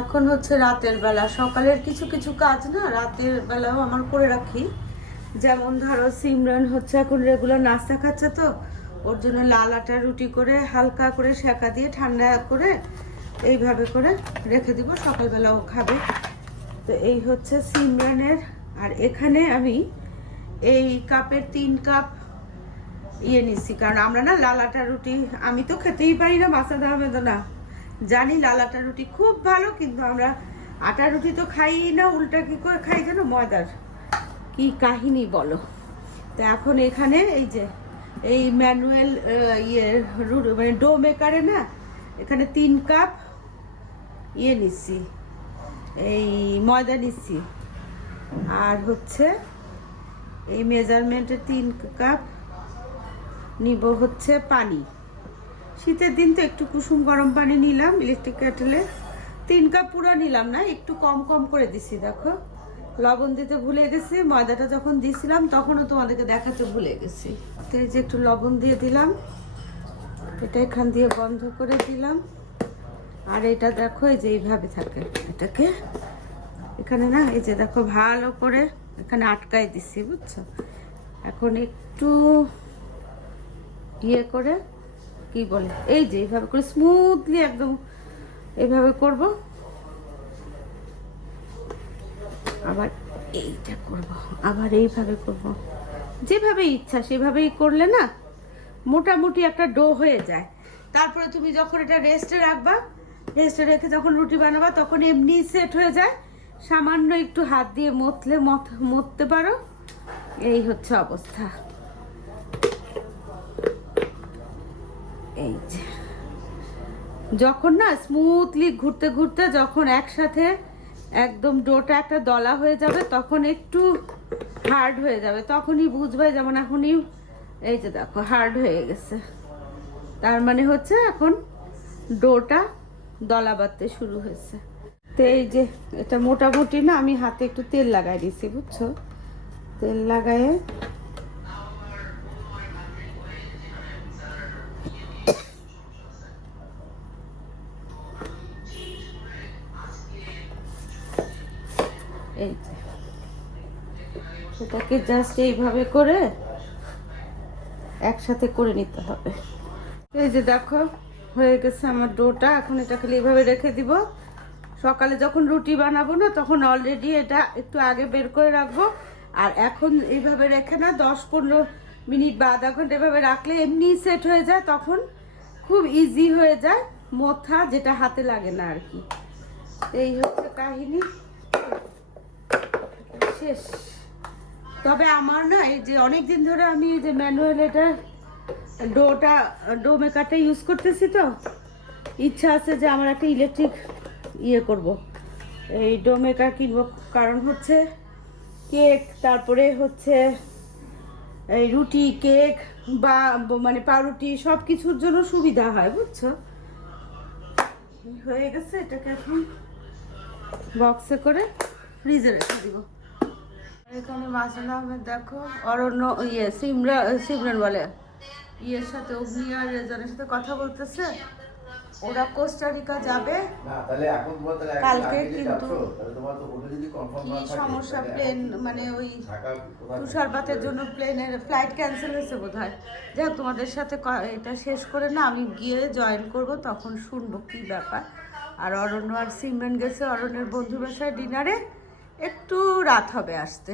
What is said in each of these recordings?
এখন হচ্ছে রাতের বেলা, সকালের কিছু কিছু কাজ না রাতের বেলাও আমার করে রাখি। যেমন ধরো সিমরান হচ্ছে এখন রেগুলার নাস্তা খাচ্ছে, তো ওর জন্য লাল আটার রুটি করে হালকা করে সেঁকা দিয়ে ঠান্ডা করে এইভাবে করে রেখে দিব, সকালবেলাও খাবে। তো এই হচ্ছে সিমরানের। আর এখানে আমি এই কাপের 3 কাপ নিচ্ছি, কারণ আমরা না লাল আটার রুটি আমি তো খেতেই পারি না, মাসাদ আহমেদ না, জানি লাল আটার রুটি খুব ভালো, কিন্তু আমরা আটার রুটি তো খাই না, উল্টা কি করে খাই জানো, ময়দার। কি কাহিনী বলো। তো এখন এখানে এই যে এই ম্যানুয়াল মানে ডো মেকারে না, এখানে 3 কাপ নিচ্ছি, এই ময়দা নিচ্ছি। আর হচ্ছে এই মেজারমেন্টের 3 কাপ নিব হচ্ছে পানি। শীতের দিন তো একটু কুসুম গরম পানি নিলাম ইলেকট্রিক কেটেলে। 3 কাপ পুরো নিলাম না, একটু কম কম করে দিছি। দেখো লবণ দিতে ভুলে গেছি, ময়দাটা যখন দিছিলাম তখনও তোমাদেরকে দেখাতে ভুলে গেছি। তো এই যে একটু লবণ দিয়ে দিলাম, এটা এখান দিয়ে বন্ধ করে দিলাম। আর এটা দেখো এই যে এইভাবে থাকে, এটাকে এখানে না এই যে দেখো ভালো করে এখানে আটকায় দিছি, বুঝছো। এখন একটু করে কি বলে, এই যে এইভাবে করে স্মুথলি একদম এইভাবে করব। আবার এইটা করব, আবার এইভাবে করব, যেভাবে ইচ্ছা সেভাবেই করলে না মোটামুটি একটা ডো হয়ে যায়। তারপরে তুমি যখন এটা রেস্টে রাখবা, রেস্টে রেখে যখন রুটি বানাবা তখন এমনি সেট হয়ে যায়। সামান্য একটু হাত দিয়ে মথতে পারো। এই হচ্ছে অবস্থা। এই যে যখন না স্মুথলি ঘুরতে ঘুরতে যখন একসাথে একদম ডোটা একটা দলা হয়ে যাবে, তখন একটু হার্ড হয়ে যাবে, তখনই বুঝবে। যেমন এখনই এই যে দেখো হার্ড হয়ে গেছে, তার মানে হচ্ছে এখন ডোটা দলা বাঁধতে শুরু হয়েছে। তো এই যে এটা মোটামুটি না আমি হাতে একটু তেল লাগাই দিচ্ছি, বুঝছো। তেল লাগায়ে এই যে এটাকে জাস্ট এইভাবে করে একসাথে করে নিতে হবে। এই যে দেখো হয়ে গেছে আমার ডোটা। এখন এটা খালি এইভাবে রেখে দিব, সকালে যখন রুটি বানাবো না তখন অলরেডি এটা একটু আগে বের করে রাখবো। আর এখন এইভাবে রেখে না 10-15 মিনিট বা আধা ঘন্টা এভাবে রাখলে এমনি সেট হয়ে যায়, তখন খুব ইজি হয়ে যায় মোথা, যেটা হাতে লাগে না আর কি। এই হচ্ছে কাহিনী, শেষ। তবে আমার না এই যে অনেকদিন ধরে আমি এই যে ম্যানুয়াল এটা ডো মেকারটা ইউজ করতেছি, তো ইচ্ছা আছে যে আমার একটা ইলেকট্রিক করব, এই ডো মেকার কিনবো। কারণ হচ্ছে কেক, তারপরে হচ্ছে এই রুটি, কেক বা মানে পাউরুটি সব কিছুর জন্য সুবিধা হয়, বুঝছো। হয়ে গেছে, এটাকে এখন বক্সে করে ফ্রিজে রেখে দিব। এখানে মাসুদ আহমেদ দেখো অরণ্য সিমরান বলে সাথে অগ্নি আর রেজনের সাথে কথা বলতেছে। ওরা কোস্টারিকা যাবে কালকে, কিন্তু কি সমস্যা, প্লেন মানে ওই তুষারপাতের জন্য প্লেনের ফ্লাইট ক্যান্সেল হয়েছে বোধ হয়। যাই হোক, তোমাদের সাথে এটা শেষ করে না আমি গিয়ে জয়েন করব, তখন শুনবো কি ব্যাপার। আর অরণ্য আর সিমরান গেছে অরণ্যের বন্ধু বাসায় ডিনারে, একটু রাত হবে আসতে,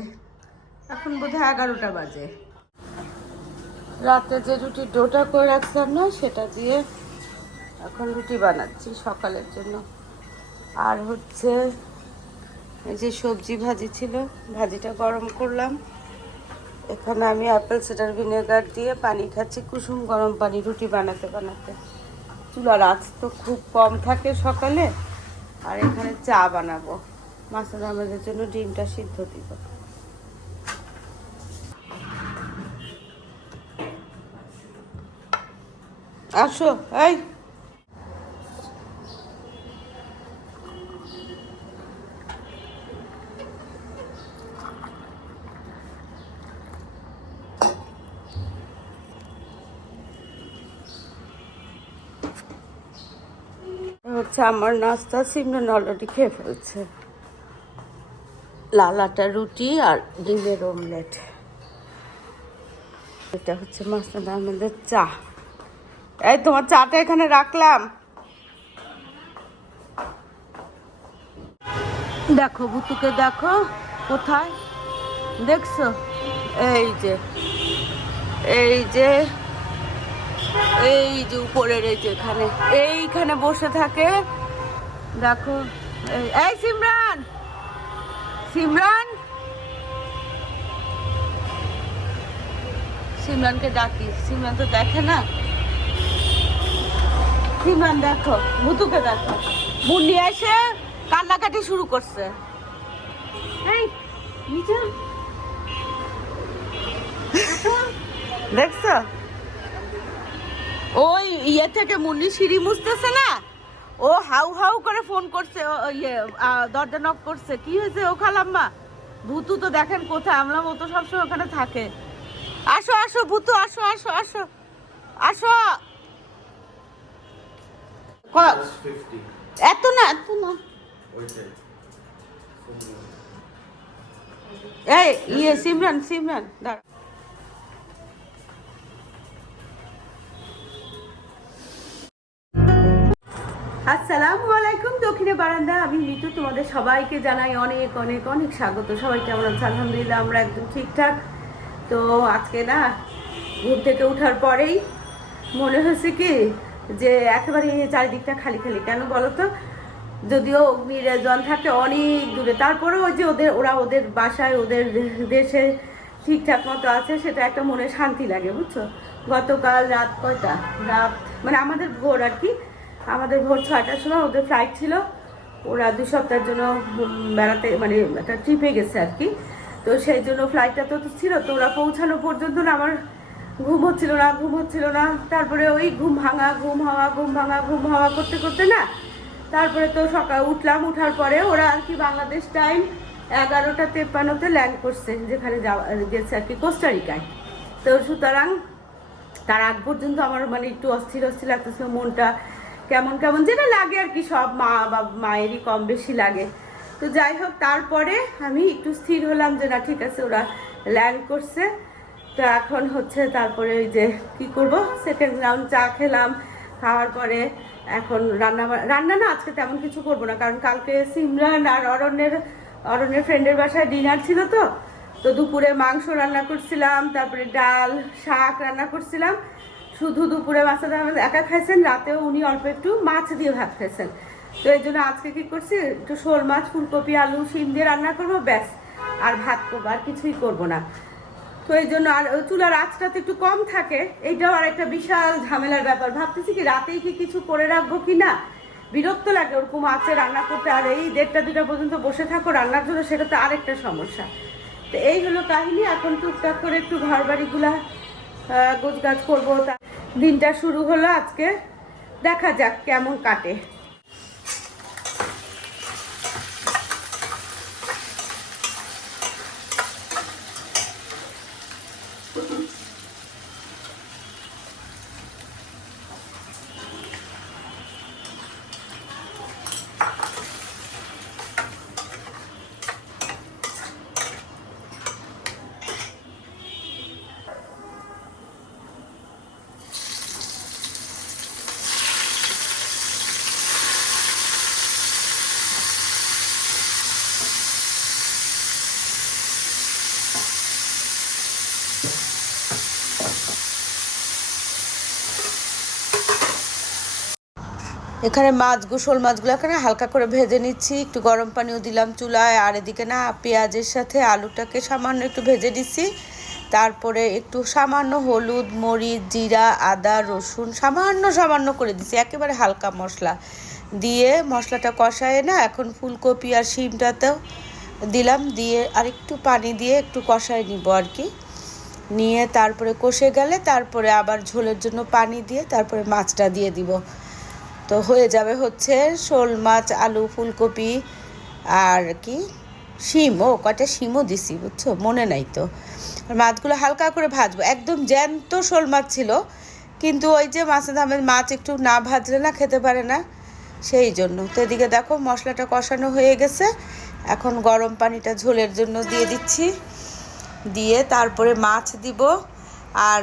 এখন বোধহয় 11টা বাজে। রাতে যে রুটির ডোটা করে রাখলাম না, সেটা দিয়ে এখন রুটি বানাচ্ছি সকালের জন্য। আর হচ্ছে এই যে সবজি ভাজি ছিল, ভাজিটা গরম করলাম। এখানে আমি অ্যাপেল সিডার ভিনেগার দিয়ে পানি খাচ্ছি, কুসুম গরম পানি, রুটি বানাতে বানাতে। চুলার আঁচ তো খুব কম থাকে সকালে। আর এখানে চা বানাবো, মাসুদ আহমেদের জন্য ডিমটা সিদ্ধ দিব। আসো, এই হচ্ছে আমার নাস্তা, সিমরান অলরেডি খেয়ে ফেলছে। লাল আটা রুটি আর ডিমের অমলেট। এটা হচ্ছে মাসনাদ আহমেদের চা। এই তোমার চাটা এখানে রাখলাম। দেখো ভুতুকে, দেখো কোথায় দেখছো? এই যে এই যে এই যে উপরের এই যে এখানে, এইখানে বসে থাকে। দেখো এই সিমরান, সিমরান, সিমরানকে ডাকি, সিমরান তো দেখে না। সিমরান দেখো, ভুতুকে দেখো, মুন্ডি এসে কান্নাকাটি শুরু করছে। এই নিচে দেখছো? ওই ইয়ে থেকে মুন্নি সিঁড়ি মুছতেছে না, ও হাউ হাউ করে ফোন করছে, ইয়ে দরজা নক করছে। কি হয়েছে ও খালাম্মা? ভূতু তো দেখেন কোথায়, আমরা মতো সবসময় ওখানে থাকে। আসো আসো ভূতু, আসো আসো আসো আসো। এত না, এত না। এই ইয়ে সিমরান, সিমরান দাঁড়া। আসসালামু আলাইকুম, দক্ষিণে বারান্দা। আমি মিতু, তোমাদের সবাইকে জানাই অনেক অনেক অনেক স্বাগত। সবাই কেমন আছে? আলহামদুলিল্লাহ আমরা একদম ঠিকঠাক। তো আজকে না ঘুম থেকে ওঠার পরেই মনে হয়েছে কি যে একেবারে চারিদিকটা খালি খালি। কেন বলো তো? যদিও অগ্নিরেজন থাকে অনেক দূরে, তারপরেও ওই যে ওরা ওদের বাসায় ওদের দেশে ঠিকঠাক মতো আছে, সেটা একটা মনে শান্তি লাগে, বুঝছো? গতকাল রাত কয়টা, রাত মানে আমাদের ভোর আর কি, আমাদের ভোর 6টার সময় ওদের ফ্লাইট ছিল। ওরা 2 সপ্তাহের জন্য বেড়াতে মানে একটা ট্রিপে গেছে আর কি। তো সেই জন্য ফ্লাইটটা তো ছিল, তো ওরা পৌঁছানো পর্যন্ত না আমার ঘুম হচ্ছিল না। তারপরে ওই ঘুম ভাঙা ঘুম হাওয়া করতে করতে না, তারপরে তো সকাল উঠলাম। উঠার পরে ওরা আর কি বাংলাদেশ টাইম 11টা 53-তে ল্যান্ড করছে, যেখানে গেছে আর কি কোস্টারিকায়। তো সুতরাং তার আগ পর্যন্ত আমার মানে একটু অস্থির লাগতেছিল, মনটা কেমন কেমন যেটা লাগে আর কি, সব মায়েরই কম বেশি লাগে। তো যাই হোক, তারপরে আমি একটু স্থির হলাম যে না ঠিক আছে, ওরা ল্যান্ড করছে। তো এখন হচ্ছে তারপরে ওই যে কি করব, সেকেন্ড রাউন্ড চা খেলাম। খাওয়ার পরে এখন রান্না না আজকে তেমন কিছু করব না, কারণ কালকে সিমরান আর অরণ্যের ফ্রেন্ডের বাসায় ডিনার ছিল। তো দুপুরে মাংস রান্না করছিলাম, তারপরে ডাল শাক রান্না করছিলাম। শুধু দুপুরে মাছটা একা খাইছেন, রাতেও উনি অল্প একটু মাছ দিয়ে ভাত খাইছেন। তো এই জন্য আজকে কি করছি, একটু শোল মাছ, ফুলকপি, আলু, শিম দিয়ে রান্না করবো, ব্যাস। আর ভাত করবো, আর কিছুই করবো না। তো এই জন্য আর চুলার আঁচটা তো একটু কম থাকে, এইটাও আর একটা বিশাল ঝামেলার ব্যাপার। ভাবতেছি কি রাতেই কি কিছু করে রাখবো কি না, বিরক্ত লাগে ওরকম আছে রান্না করতে। আর এই 1টা 2টা পর্যন্ত বসে থাকো রান্নার জন্য, সেটা তো আরেকটা সমস্যা। তো এই হলো কাহিনী। এখন টুকটাক করে একটু ঘর বাড়িগুলা গোছগাছ করবো। দিনটা শুরু হলো আজকে, দেখা যাক কেমন কাটে। এখানে শোল মাছগুলো এখানে হালকা করে ভেজে নিচ্ছি, একটু গরম পানিও দিলাম চুলায়। আর এদিকে না পেঁয়াজের সাথে আলুটাকে সামান্য একটু ভেজে দিচ্ছি। তারপরে একটু সামান্য হলুদ, মরিচ, জিরা, আদা, রসুন সামান্য করে দিচ্ছি, একেবারে হালকা মশলা দিয়ে মশলাটা কষায় না এখন ফুলকপি আর শিমটাতেও দিলাম, দিয়ে আর একটু পানি দিয়ে একটু কষায় নিব আর কি। নিয়ে তারপরে কষে গেলে তারপরে আবার ঝোলের জন্য পানি দিয়ে তারপরে মাছটা দিয়ে দিব। তো হয়ে যাবে হচ্ছে শোল মাছ, আলু, ফুলকপি আর কি শিম। কয়টা শিমও দিছি, বুঝছো, মনে নাই তো। মাছগুলো হালকা করে ভাজবো, একদম জ্যান্ত শোল মাছ ছিল, কিন্তু ওই যে মাছের দামের মাছ একটু না ভাজলে না খেতে পারে না। সেই জন্য। তো এদিকে দেখো মশলাটা কষানো হয়ে গেছে, এখন গরম পানিটা ঝোলের জন্য দিয়ে দিচ্ছি, দিয়ে তারপরে মাছ দিব। আর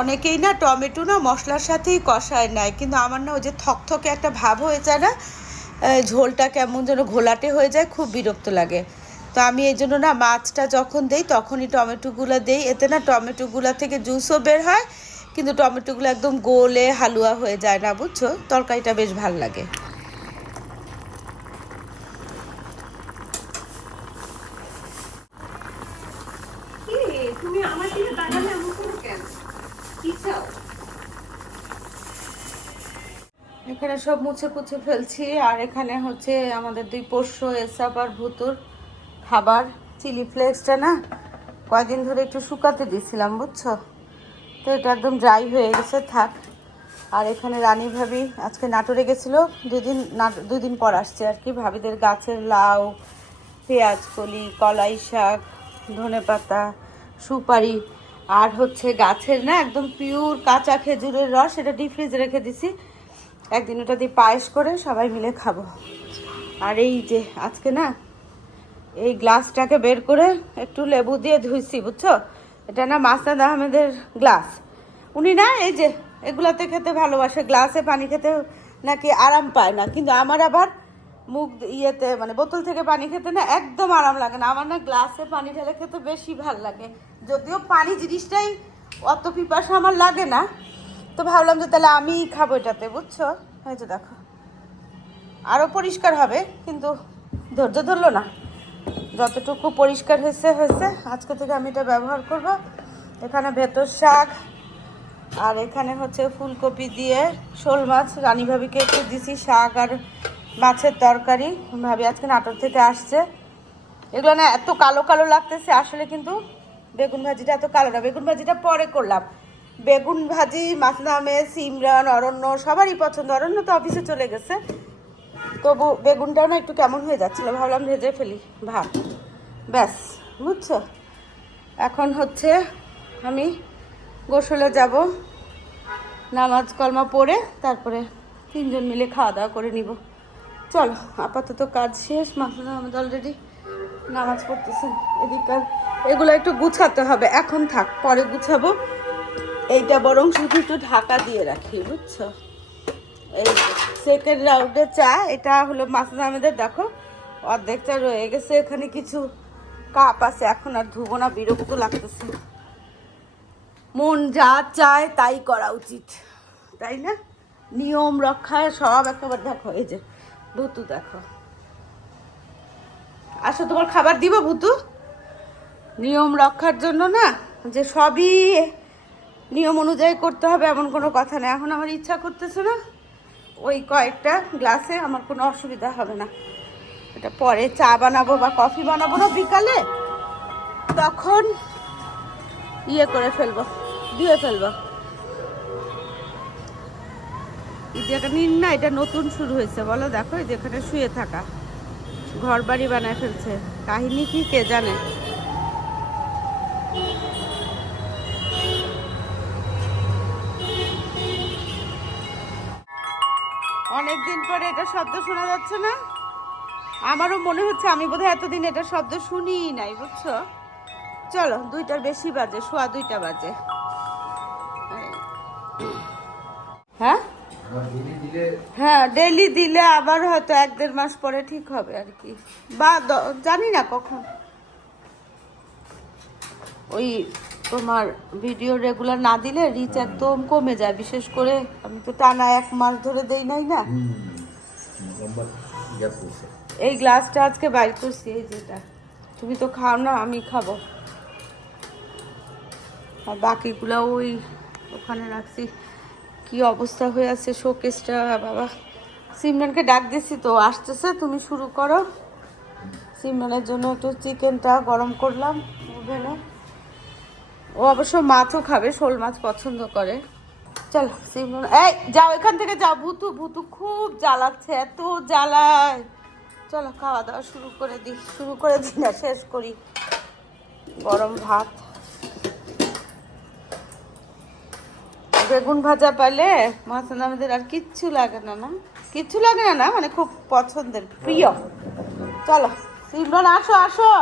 অনেকেই না টমেটো না মশলার সাথেই কষায় নেয়, কিন্তু আমার না ওই যে থকথকে একটা ভাব হয়ে যায় না, ঝোলটা কেমন যেন ঘোলাটে হয়ে যায়, খুব বিরক্ত লাগে। তো আমি এই জন্য না মাছটা যখন দেই তখনই টমেটোগুলো দেই, এতে না টমেটোগুলো থেকে জুসও বের হয়, কিন্তু টমেটোগুলো একদম গোলে হালুয়া হয়ে যায় না, বুঝছো? তরকারিটা বেশ ভালো লাগে। তুমি আমার দিকে তাকালে এমন করো কেন? কি চাও? এখানে সব মুছে পুছে ফেলছি, আর এখানে হচ্ছে আমাদের দুই পোষ্য এসাপ আর ভুতুর খাবার। চিলি ফ্লেক্সটা না কয়েকদিন ধরে একটু শুকাতে দিয়েছিলাম, বুঝছো? তো এটা একদম ড্রাই হয়ে গেছে, থাক। আর এখানে রানী ভাবি আজকে নাটোরে গেছিলো, দুই দিন পর আসছে আর কি। ভাবিদের গাছের লাউ, পেঁয়াজ কলি, কলাই শাক, ধনেপাতা, সুপারি, আর হচ্ছে গাছের না একদম পিওর কাঁচা খেজুরের রস, এটা ডিপ ফ্রিজে রেখে দিছি, একদিন ওটা দিয়ে পায়েস করে সবাই মিলে খাবো। আর এই যে আজকে না এই গ্লাসটাকে বের করে একটু লেবু দিয়ে ধুইছি, বুঝছো? এটা না মাসনাদ আহমেদের গ্লাস। উনি না এই যে এগুলাতে খেতে ভালোবাসে, গ্লাসে পানি খেতে নাকি আরাম পায় না, কিন্তু আমার আবার মুখ ইয়েতে মানে বোতল থেকে পানি খেতে না একদম আরাম লাগে না। আমার না গ্লাসে পানি ঢেলে খেতে বেশি ভাল লাগে, যদিও পানি জিনিসটাই অত পিপাসা আমার লাগে না। তো ভাবলাম যে তাহলে আমি খাবো এটাতে, বুঝছো? এই যে দেখো আরও পরিষ্কার হবে, কিন্তু ধৈর্য ধরলো না। যতটুকু পরিষ্কার হয়েছে হয়েছে, আজকে থেকে আমি এটা ব্যবহার করব। এখানে ভেতর শাক, আর এখানে হচ্ছে ফুলকপি দিয়ে শোল মাছ, রানী ভাবিকে একটু দিছি শাক আর মাছের তরকারি। ভাবি আজকে নাটোর থেকে আসছে। এগুলো না এত কালো কালো লাগতেছে, আসলে কিন্তু বেগুন ভাজিটা এত কালো না, বেগুন ভাজিটা পরে করলাম। বেগুন ভাজি মাসনামে, সিমরান, অরণ্য সবারই পছন্দ। অরণ্য তো অফিসে চলে গেছে, তবু বেগুনটাও না একটু কেমন হয়ে যাচ্ছিলো, ভাবলাম ভেজে ফেলি ভাত, ব্যাস, বুঝছো? এখন হচ্ছে আমি গোসলে যাব, নামাজ কলমা পড়ে তারপরে তিনজন মিলে খাওয়া দাওয়া করে নিব। চলো, আপাতত কাজ শেষ। মাসুদ আহমেদ অলরেডি নামাজ পড়তেছেন। এদিককার এগুলো একটু গুছাতে হবে, এখন থাক, পরে গুছাবো। এইটা বরং শুধু একটু ঢাকা দিয়ে রাখি, বুঝছো? এই সেকেন্ড রাউন্ডের চা, এটা হলো মাসুদ আহমেদের, দেখো অর্ধেকটা রয়ে গেছে, এখানে কিছু কাপ আছে, এখন আর ধুবো না, বিরক্ত লাগতেছে। মন যা চায় তাই করা উচিত, তাই না? নিয়ম রক্ষায় সব একেবারে। দেখো এই যে ভুতু, দেখো আসো, তোমার খাবার দিব ভুতু। নিয়ম রক্ষার জন্য না যে সবই নিয়ম অনুযায়ী করতে হবে এমন কোনো কথা নেই। এখন আমার ইচ্ছা করতেছে না, ওই কয়েকটা গ্লাসে আমার কোনো অসুবিধা হবে না। এটা পরে চা বানাবো বা কফি বানাবো না বিকালে, তখন ইয়ে করে ফেলবো, দিয়ে ফেলবো। যেটা নিন না, এটা নতুন শুরু হয়েছে বলো, দেখো যেখানে শুয়ে থাকা, ঘর বাড়ি বানায় ফেলছে, কাহিনী কি কে জানে। অনেকদিন পরে এটা শব্দ শোনা যাচ্ছে না? আমারও মনে হচ্ছে আমি বোধহয় এতদিন এটা শব্দ শুনিই নাই, বুঝছো? চলো, 2টার বেশি বাজে, সোয়া 2টা বাজে। হ্যাঁ হ্যাঁ, ডেইলি দিলে আবার হয়তো 1-1.5 মাস পরে ঠিক হবে আর কি, বা জানি না কখন। ওই তোমার ভিডিও রেগুলার না দিলে রিচ একদম কমে যায়, বিশেষ করে আমি তো টানা 1 মাস ধরে দেই নাই না। এই গ্লাসটা আজকে বাইর করছি, এই যেটা তুমি তো খাও না, আমি খাবো। আর বাকিগুলো ওই ওখানে রাখছি। কি অবস্থা হয়ে আছে শোকেসটা বাবা। সিমরানকে ডাক দিছি, তো আসতেছে, তুমি শুরু করো। সিমরানের জন্য একটু চিকেনটা গরম করলাম ওভেনে। ও অবশ্য মাছও খাবে, শোল মাছ পছন্দ করে। চলো সিমরান, এই যাও এখান থেকে যাও, ভুতু ভুতু খুব জ্বালাচ্ছে, এত জ্বালায়। চলো খাওয়া দাওয়া শুরু করে দিই না, শেষ করি। গরম ভাত, বেগুন ভাজা পালে মাছ আমাদের আর কিচ্ছু লাগে না, না? কিচ্ছু লাগে না, না মানে খুব পছন্দের প্রিয়। চলো সিমরন আসো আসো।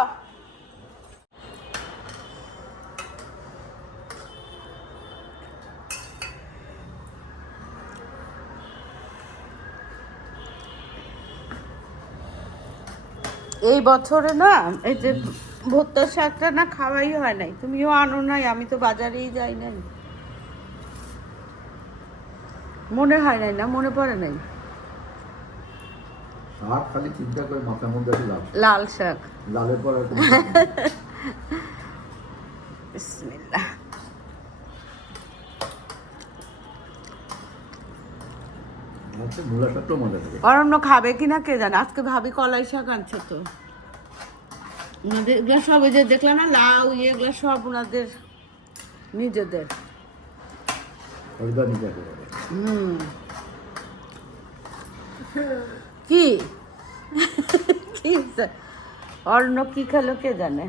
এই বছরে না এই যে ভুট্টার শাকটা না খাওয়াই হয় নাই, তুমিও আনো নাই, আমি তো বাজারেই যাই নাই, মনে হয় নাই, না মনে পড়ে নাই। শাক খালি চিন্তা করে মাথার মধ্যে আছে লাল শাক, লালের পর বিসমিল্লাহ। মূলা শাকটাও মজা থাকে। অরণ্য খাবে কিনা কে জানে, আজকে ভাবি কলাই শাক আনছে তো ওনাদের, এগুলো সব ওই যে দেখলাম না লাউ এগুলো সব ওনাদের নিজেদের। কি কি অরণ্য কি খেলো কে জানে।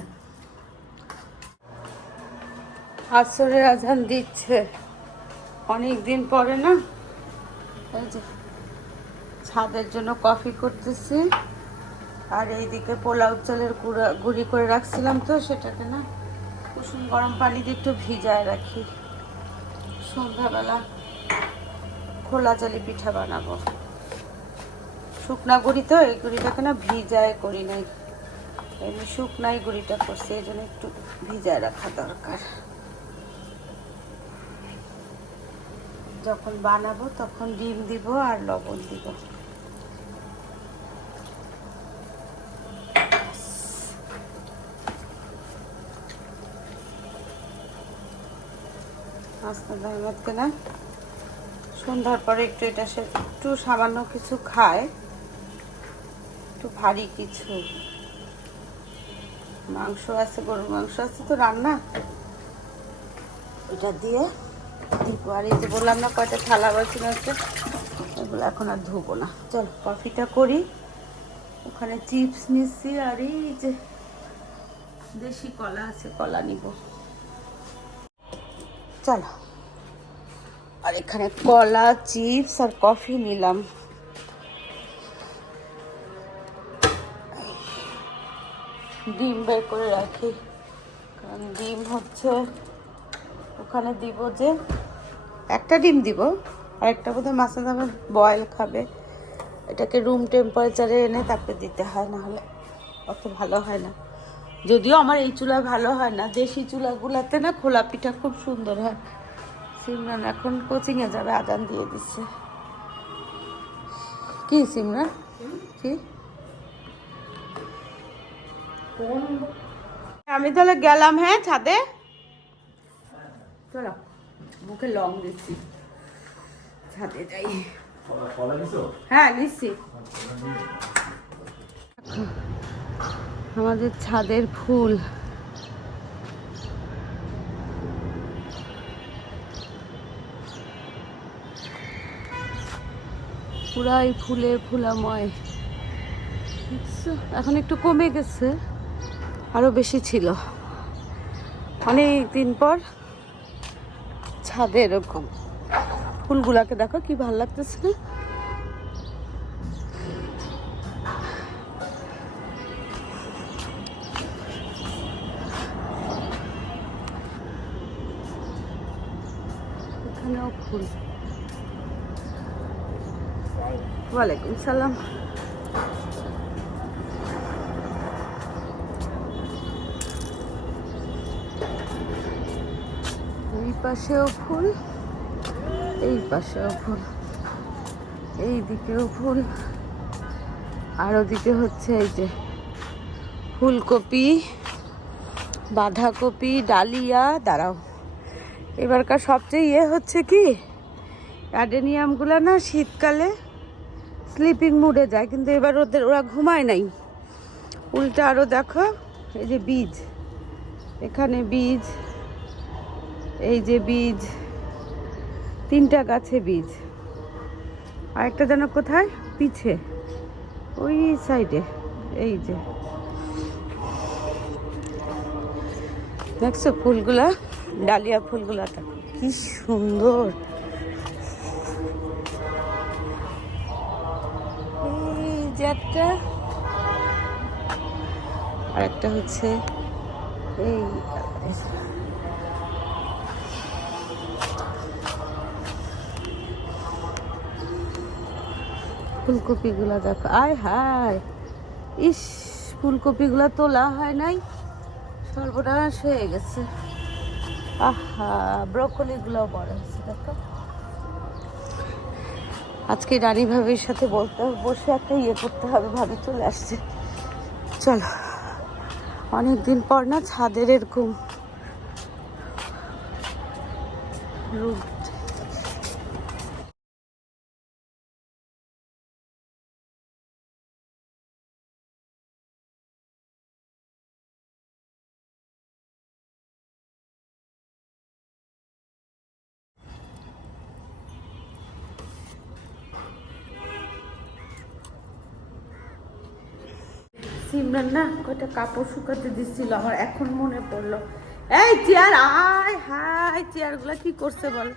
আসরের আজান দিচ্ছে অনেকদিন পরে না, এই যে ছাদের জন্য কফি করতেছি, আর এইদিকে পোলাও চালের গুঁড়ি করে রাখছিলাম তো সেটাকে না কুসুম গরম পানি দিয়ে একটু ভিজায় রাখি, সন্ধ্যাবেলা খোলা চালি পিঠা বানাবো। শুকনা গুঁড়ি তো, এই গুঁড়িটাকে না ভিজায় করি নাই, এমনি শুকনাই গুঁড়িটা করছি, এই জন্য একটু ভিজায় রাখা দরকার। যখন বানাবো তখন ডিম দিব আর লবণ দিব। আহমেদকে না সন্ধ্যার পরে একটু এটা সে একটু সামান্য কিছু খায়, একটু ভারী কিছু, মাংস আছে, গরুর মাংস আছে তো রান্না, এটা দিয়ে দিব। আর এই যে বললাম না কয়টা থালা বাসন আছে, এগুলো এখন আর ধুবো না। চল কফিটা করি। ওখানে চিপস নিচ্ছি, আর এই যে দেশি কলা আছে, কলা নিব। চলো, আর এখানে কলা, চিপস আর কফি নিলাম। ডিম বের করে রাখি, কারণ ডিম হচ্ছে ওখানে দিব, যে একটা ডিম দিব, আর একটা বোধহয় মাছের দামে বয়েল খাবে, এটাকে রুম টেম্পারেচারে এনে তারপরে দিতে হয়, না হলে অত ভালো হয় না। যদিও আমার এই চুলা ভালো হয় না, দেশি চুলাগুলাতে না খোলা পিঠা খুব সুন্দর হয়। সিমরান এখন কোচিংয়ে যাবে, আজান দিয়ে দিচ্ছে। কি সিমরান কি, আমি তাহলে গেলাম, হ্যাঁ ছাদে চলো, মুখে লং দিচ্ছি, ছাদে যাই। হ্যাঁ নিচ্ছি। আমাদের ছাদের ফুল, পুরাই ফুলে ফুলাময়। এখন একটু কমে গেছে, আরো বেশি ছিল। অনেক দিন পর ছাদে এরকম ফুলগুলাকে দেখো কি ভালো লাগতেছে না। এখানেও ফুল। ওয়ালাইকুম সালাম। এই পাশেও ফুল, এই পাশেও ফুল, এই দিকেও ফুল, আর ওদিকে হচ্ছে এই যে ফুলকপি, বাঁধাকপি, ডালিয়া। দাঁড়াও, এবারকার সবচেয়ে হচ্ছে কি অ্যাডেনিয়ামগুলো না শীতকালে স্লিপিং মুডে যায়, কিন্তু এবার ওরা ঘুমায় নাই, উল্টা আরও দেখো এই যে বীজ, এখানে বীজ, এই যে বীজ, তিনটা গাছে বীজ, আরেকটা যেন কোথায় পিছে ওই সাইডে, এই যে দেখছো ফুলগুলা, ডালিয়া ফুলগুলা কি সুন্দর। একটা, আর একটা হচ্ছে এই কালারের। ফুলকপিগুলো দেখো, আয় হায়, ইস ফুলকপিগুলো তোলা হয় নাই, সর্বনাশ হয়ে গেছে। আহা, ব্রকলিগুলো বড় হয়েছে দেখো। আজকে রানী ভাবির সাথে বসে একটা করতে হবে, ভাবি চলে আসছে। চলো, অনেকদিন পর না ছাদের এরকম রূপ। সিমরান না কয়টা কাপড় শুকাতে দিচ্ছিল, আমার এখন মনে পড়লো। এই চেয়ার, আয় হাই, চেয়ারগুলো কি করছে বল?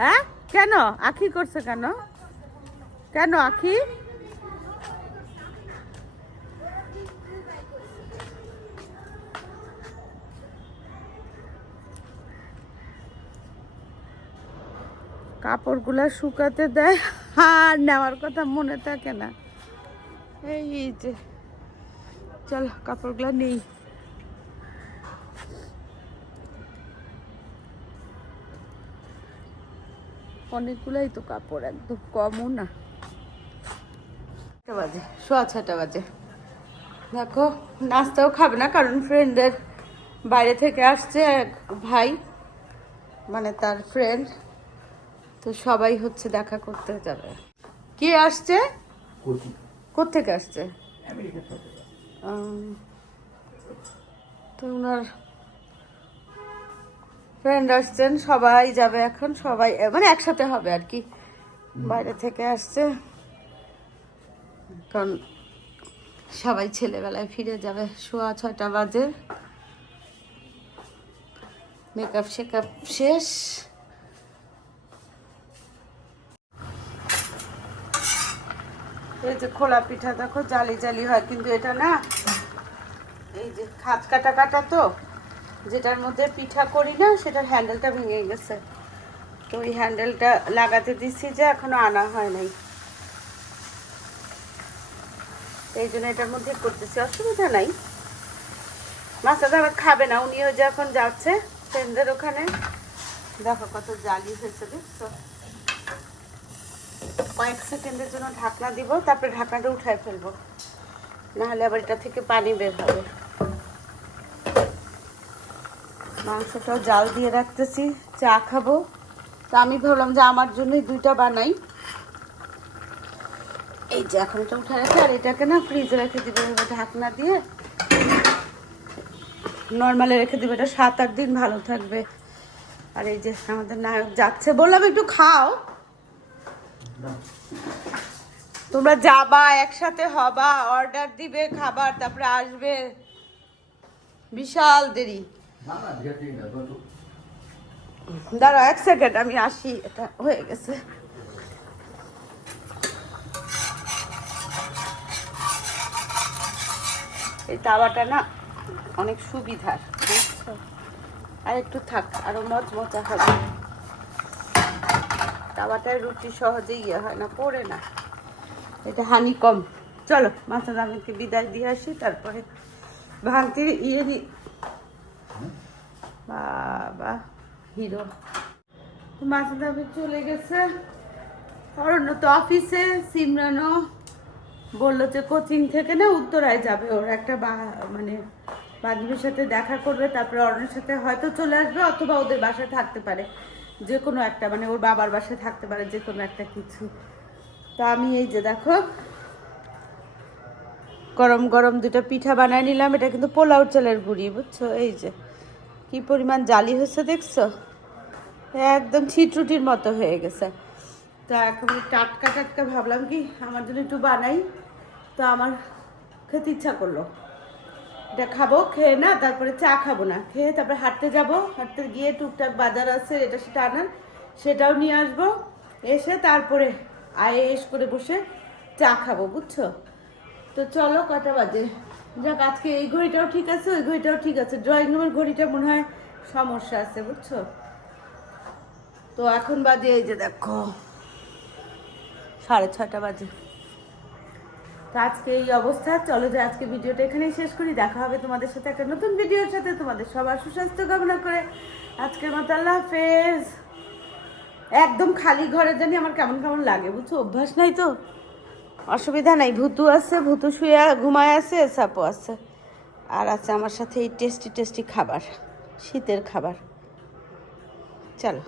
হ্যাঁ কেন আখি করছে? কেন কেন আখি? কাপড়গুলা শুকাতে দেয় আর নেওয়ার কথা মনে থাকে না। এই যে চলো কাপড়গুলা নেই। অনেকগুলাই তো কাপড়, একদম কমও না। 6টা বাজে, 6:15 বাজে। দেখো নাস্তাও খাবে না, কারণ ফ্রেন্ডদের বাইরে থেকে আসছে এক ভাই, মানে তার ফ্রেন্ড, তো সবাই হচ্ছে দেখা করতে যাবে। কে আসছে? কোত্থেকে আসছে? তো ওনার ফ্রেন্ড আসছেন, সবাই যাবে এখন, সবাই মানে একসাথে হবে আর কি। বাইরে থেকে আসছে, কারণ সবাই ছেলেবেলায় ফিরে যাবে। 6:15 বাজে, মেকআপ শেকআপ শেষ। এই যে খোলা পিঠা দেখো, জালি জালি হয়, কিন্তু এটা না, এই যে খাত কাটা কাটা, তো যেটার মধ্যে পিঠা করি না সেটার হ্যান্ডেলটা ভেঙে গেছে, তো ওই হ্যান্ডেলটা লাগাতে দিচ্ছি, যে এখনো আনা হয় নাই, এই জন্য এটার মধ্যে করতেছি, অসুবিধা নাই। মাছটা আবার খাবে না, উনিও যখন যাচ্ছে ফ্রেন্ডদের ওখানে। দেখো কত জালি হয়েছে, দেখছো? কয়েক সেকেন্ডের জন্য ঢাকনা দিব, তারপরে ঢাকনাটা উঠায় ফেলবো, নাহলে আবার এটা থেকে পানি বের হবে। মাংসটাও জাল দিয়ে রাখতেছি, চা খাবো, তো আমি ভাবলাম যে আমার জন্যই 2টা বানাই। এই যে এখন এটা উঠে রাখে, আর এটাকে না ফ্রিজে রেখে দিবে ঢাকনা দিয়ে, নর্মালে রেখে দিবে, এটা 7-8 দিন ভালো থাকবে। আর এই যে আমাদের নায়ক যাচ্ছে, বললাম একটু খাও, তোমরা যাবা একসাথে হবা, অর্ডার দিবে খাবার, তারপরে আসবে, বিশাল দেরি। দাঁড়াও 1 সেকেন্ড, আমি আসি, এটা হয়ে গেছে। এই তাওয়াটা না অনেক সুবিধার, বুঝছো? আর একটু থাক, আরো মচমচা হবে। তাওয়াটায় রুটি সহজে ইয়ে হয় না, পড়ে না, এটা হানি কম। চলো মাছাদ আহমেদকে বিদায় দিয়ে আসি, তারপরে ভাঙতির ইয়ে দি। বাবা হিরো। মাছাদ আহমেদ চলে গেছে, অরণ্য তো অফিসে, সিমরানও বললো যে কোচিং থেকে না উত্তরায় যাবে, ওর একটা মানে বান্ধবীর সাথে দেখা করবে, তারপরে অরণ্যের সাথে হয়তো চলে আসবে, অথবা ওদের বাসায় থাকতে পারে, যে কোনো একটা, মানে ওর বাবার বাসায় থাকতে পারে, যে কোনো একটা কিছু। তো আমি এই যে দেখো গরম গরম 2টা পিঠা বানায় নিলাম, এটা কিন্তু পোলাও চালের গুঁড়ি, বুঝছো? এই যে কি পরিমাণ জালি হয়েছে দেখছো, একদম ছিটরুটির মতো হয়ে গেছে। তো এখন টাটকা টাটকা ভাবলাম কি আমার জন্য একটু বানাই, তো আমার খেতে ইচ্ছা করলো, এটা খাবো, খেয়ে না তারপরে চা খাবো না, খেয়ে তারপরে হাঁটতে যাব, হাঁটতে গিয়ে টুকটাক বাজার আছে এটা সেটা আনার, সেটাও নিয়ে আসবো, এসে তারপরে আয়েস করে বসে চা খাবো, বুঝছো? তো চলো কটা বাজে, যাক আজকে এই ঘড়িটাও ঠিক আছে, ওই ঘড়িটাও ঠিক আছে, ড্রয়িং রুমের ঘড়িটা মনে হয় সমস্যা আছে, বুঝছো? তো এখন বাজে এই যে দেখো 6:30 বাজে। তো আজকে এই অবস্থা, চলো যে আজকে ভিডিওটা এখানেই শেষ করি। দেখা হবে তোমাদের সাথে একটা নতুন ভিডিওর সাথে। তোমাদের সবার সুস্বাস্থ্য কামনা করে আজকের মতো আল্লাহ হাফেজ। একদম খালি ঘরে জানি আমার কেমন কেমন লাগে, বুঝছো? অভ্যাস নাই তো, অসুবিধা নাই। ভুতু আছে, ভুতু শুয়ে ঘুমায় আছে, সাপো আছে, আর আছে আমার সাথে এই টেস্টি টেস্টি খাবার, শীতের খাবার। চলো।